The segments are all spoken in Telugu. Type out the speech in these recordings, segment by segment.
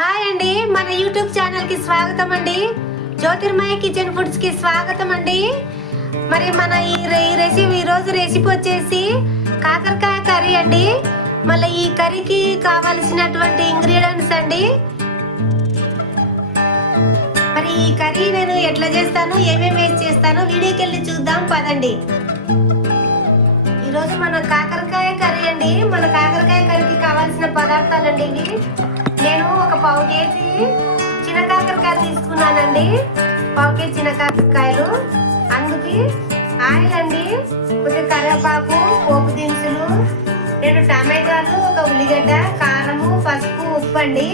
హాయ్ అండి, మన యూట్యూబ్ ఛానల్కి స్వాగతం అండి. జ్యోతిర్మయ కిచెన్ ఫుడ్స్కి స్వాగతం అండి. మరి మన ఈరోజు రెసిపీ వచ్చేసి కాకరకాయ కర్రీ అండి. మళ్ళీ ఈ కర్రీకి కావలసినటువంటి ఇంగ్రీడియంట్స్ అండి. మరి ఈ కర్రీ నేను ఎట్లా చేస్తాను, ఏమేమి వేసి చేస్తానో వీడియోకి వెళ్ళి చూద్దాం పదండి. ఈరోజు మన కాకరకాయ కర్రీ అండి. మన కాకరకాయ కర్రీకి కావాల్సిన పదార్థాలండి ఇవి. నేను ఒక పావు కేజీ చిన్న కాకరకాయలు తీసుకున్నానండి. పావు కేజీ చిన్న కాకరకాయలు, అందుకు ఆయిల్ అండి, కొద్దిగా కరివేపాకు, పోపు దినుసులు, 2 టమాటాలు, ఒక ఉల్లిగడ్డ, కారము, పసుపు, ఉప్పు అండి.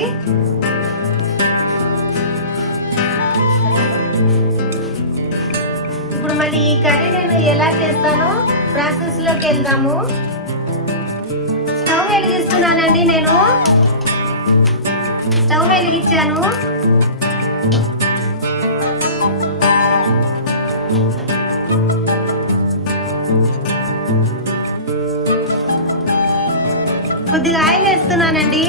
ఇప్పుడు మళ్ళీ ఈ కర్రీ నేను ఎలా చేస్తానో ప్రాసెస్ లోకి వెళ్దాము. స్టవ్ వెలిగిస్తున్నానండి. నేను స్టవ్ వెలిగించాను. కొద్దిగా ఆయిల్ వేస్తున్నానండి.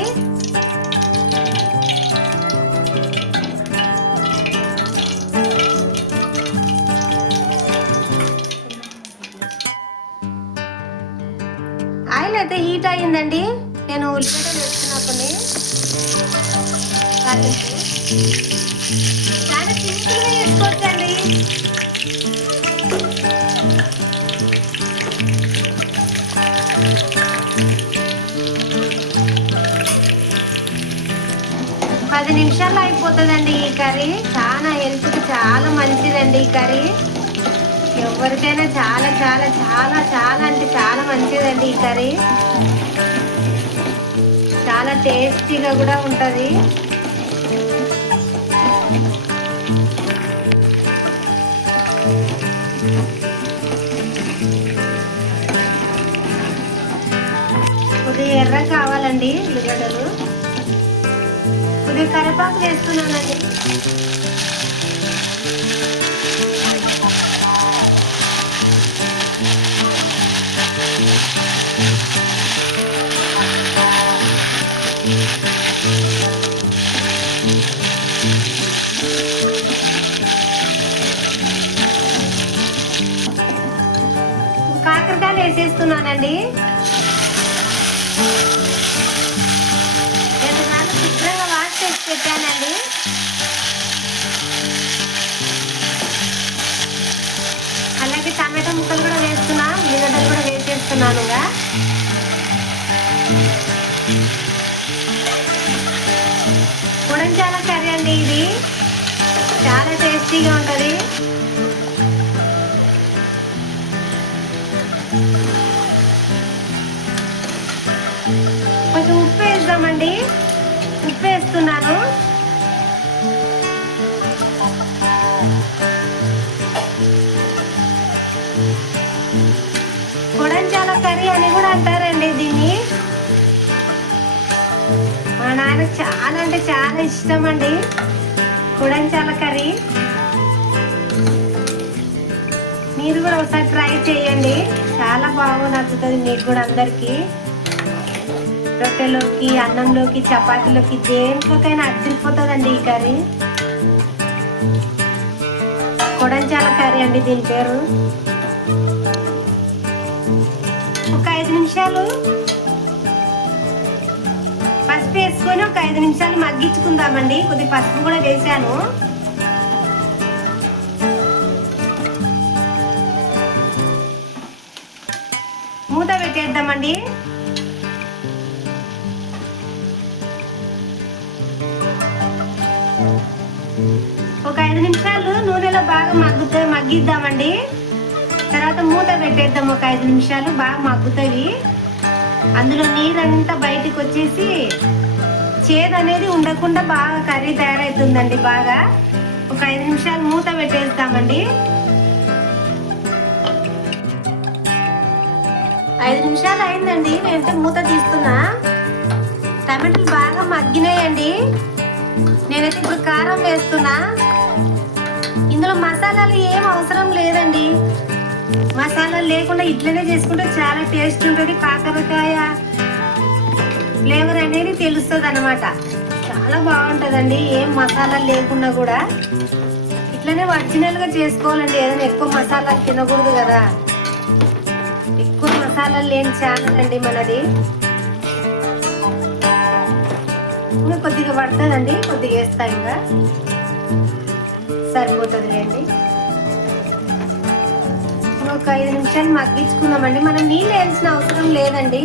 ఆయిల్ అయితే హీట్ అయ్యిందండి. నేను ఉల్లిగడ్డలు వేస్తున్నా కొన్ని. చాలా సింపుల్గా చేసుకోవచ్చండి. పది నిమిషాల్లో అయిపోతుందండి ఈ కర్రీ. చాలా హెల్త్కి చాలా మంచిదండి ఈ కర్రీ. ఎవరికైనా చాలా చాలా చాలా చాలా అంటే చాలా మంచిదండి ఈ కర్రీ. చాలా టేస్టీగా కూడా ఉంటుంది. కొద్దిగా ఎర్ర కావాలండి ఉల్లిగడ్డలు. కొద్దిగా కరివేపాకు వేస్తున్నానండి. కాకరకాయలు వేసేస్తున్నానండి. 2 సార్లు శుభ్రంగా వాష్ చేసి పెట్టానండి. అలాగే టమాటా ముక్కలు కూడా వేస్తున్నా, ఉల్లిగడ్డలు కూడా వేసేస్తున్నాను. పొడంచాల కర్రీ అండి ఇది. చాలా టేస్టీగా ఉంటుంది. కొంచెం ఉప్పు వేద్దామండి. ఉప్పు వేస్తున్నాను. పొడంచాల కర్రీ అని కూడా అంటారండి దీన్ని. మా నాన్నకి చాలా అంటే చాలా ఇష్టం అండి పొడంచాల కర్రీ. మీరు కూడా ఒకసారి ట్రై చేయండి. చాలా బాగా నచ్చుతుంది మీకు కూడా. అందరికీ రొట్టెలోకి, అన్నంలోకి, చపాతీలోకి, దేంట్లోకైనా అదిరిపోతుందండి ఈ కర్రీ. పొడంచాల కర్రీ అండి దీని పేరు. ఒక 5 నిమిషాలు పసుపు వేసుకొని ఒక 5 నిమిషాలు మగ్గించుకుందామండి. కొద్దిగా పసుపు కూడా వేసాను. మూత పెట్టేద్దామండి. ఒక 5 నిమిషాలు నూనెలో బాగా మగ్గిద్దామండి. తర్వాత మూత పెట్టేద్దాం. ఒక 5 నిమిషాలు బాగా మగ్గుతాయి. అందులో నీరంతా బయటికి వచ్చేసి చేదు అనేది ఉండకుండా బాగా కర్రీ తయారవుతుందండి. బాగా ఒక 5 నిమిషాలు మూత పెట్టేస్తామండి. 5 నిమిషాలు అయిందండి. నేనైతే మూత తీస్తున్నా. టమాటాలు బాగా మగ్గినాయండి. నేనైతే ఇప్పుడు కారం వేస్తున్నా. ఇందులో మసాలాలు ఏం అవసరం లేదండి. మసాలాలు లేకుండా ఇట్లనే చేసుకుంటే చాలా టేస్ట్ ఉంటుంది. కాకరకాయ ఫ్లేవర్ అనేది తెలుస్తుంది అన్నమాట. చాలా బాగుంటుందండి, ఏం మసాలా లేకుండా కూడా. ఇట్లనే ఒరిజినల్గా చేసుకోవాలండి, ఏదైనా ఎక్కువ మసాలాలు తినకూడదు కదా. ఎక్కువ మసాలాలు లేని ఛానల్ అండి మనది. ఇంకా కొద్దిగా పడుతుందండి, కొద్దిగా వేస్తా, ఇంకా సరిపోతుంది లేండి. ఒక 5 నిమిషాలు మగ్గించుకుందామండి. మనం నీళ్ళు వేయాల్సిన అవసరం లేదండి.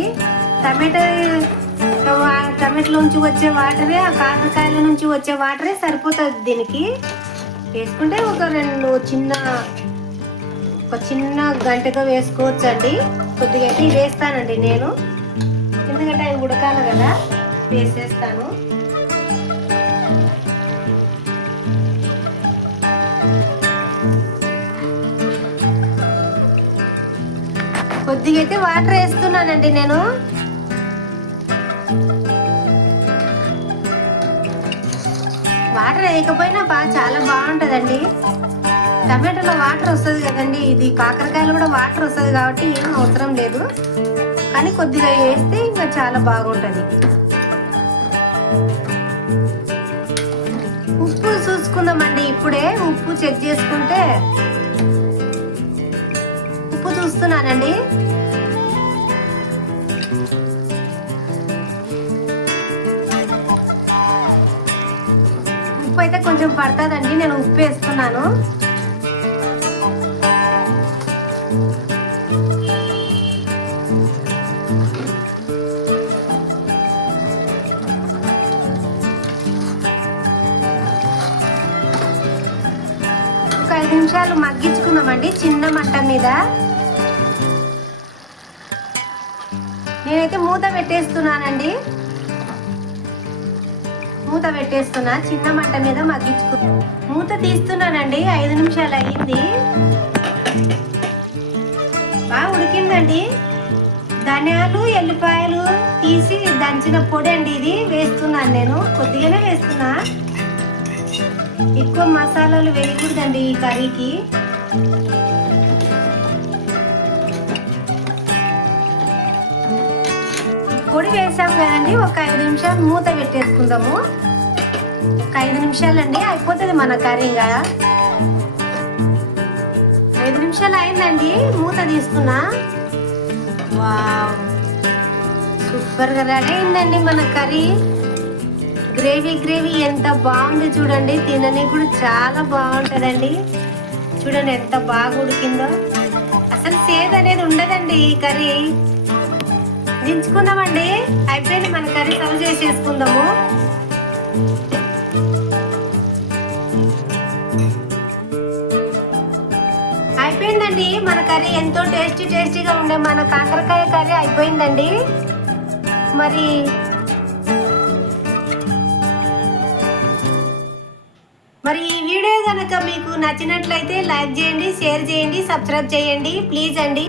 టమాటోలోంచి వచ్చే వాటరే, ఆ కాకరకాయల నుంచి వచ్చే వాటరే సరిపోతుంది దీనికి. వేసుకుంటే ఒక చిన్న గంటగా వేసుకోవచ్చు అండి. కొద్దిగా అయితే వేస్తానండి నేను, ఎందుకంటే అవి ఉడకాలి కదా, వేసేస్తాను. కొద్దిగా అయితే వాటర్ వేస్తున్నానండి నేను. వాటర్ వేయకపోయినా చాలా బాగుంటుందండి. టమాటోలో వాటర్ వస్తుంది కదండి, ఇది కాకరకాయలు కూడా వాటర్ వస్తుంది కాబట్టి ఏం అవసరం లేదు, కానీ కొద్దిగా వేస్తే ఇంకా చాలా బాగుంటుంది. ఉప్పు చూసుకుందామండి ఇప్పుడే. ఉప్పు చెక్ చేసుకుంటే, ఉప్పు చూస్తున్నానండి. ఉప్పు అయితే కొంచెం పడుతుందండి, నేను ఉప్పు వేస్తున్నాను. ఒక 5 నిమిషాలు మగ్గించుకుందామండి చిన్న మంట మీద. నేనైతే మూత పెట్టేస్తున్నానండి, మూత పెట్టేస్తున్నా, చిన్న మంట మీద మూత తీస్తున్నానండి. 5 నిమిషాలు అయ్యింది, బాగా ఉడికిందండి. ధనియాలు, ఎల్లిపాయలు తీసి దంచిన పొడి అండి ఇది, వేస్తున్నాను నేను. కొద్దిగానే వేస్తున్నా, ఎక్కువ మసాలాలు వేయకూడదండి ఈ కర్రీకి. పొడి వేసాం కదండి, ఒక 5 నిమిషాలు మూత పెట్టేసుకుందాము. ఒక 5 నిమిషాలండి, అయిపోతుంది మన కర్రీగా. 5 నిమిషాలు అయిందండి, మూత తీస్తున్నా. వావ్, సూపర్గా రెడీ అయిందండి మన కర్రీ. గ్రేవీ ఎంత బాగుంది చూడండి, తినని కూడా చాలా బాగుంటుందండి. చూడండి ఎంత బాగా ఉడికిందో, అసలు సేద్ అనేది ఉండదండి ఈ కర్రీ. దించుకుందామండి, అయిపోయింది మన కర్రీ, సర్వ్ చేసేసుకుందాము. అయిపోయిందండి మన కర్రీ, ఎంతో టేస్టీగా ఉండే మన కాకరకాయ కర్రీ అయిపోయిందండి. మరి ఈ వీడియో కనుక మీకు నచ్చినట్లయితే లైక్ చేయండి, షేర్ చేయండి, సబ్స్క్రైబ్ చేయండి ప్లీజ్ అండి.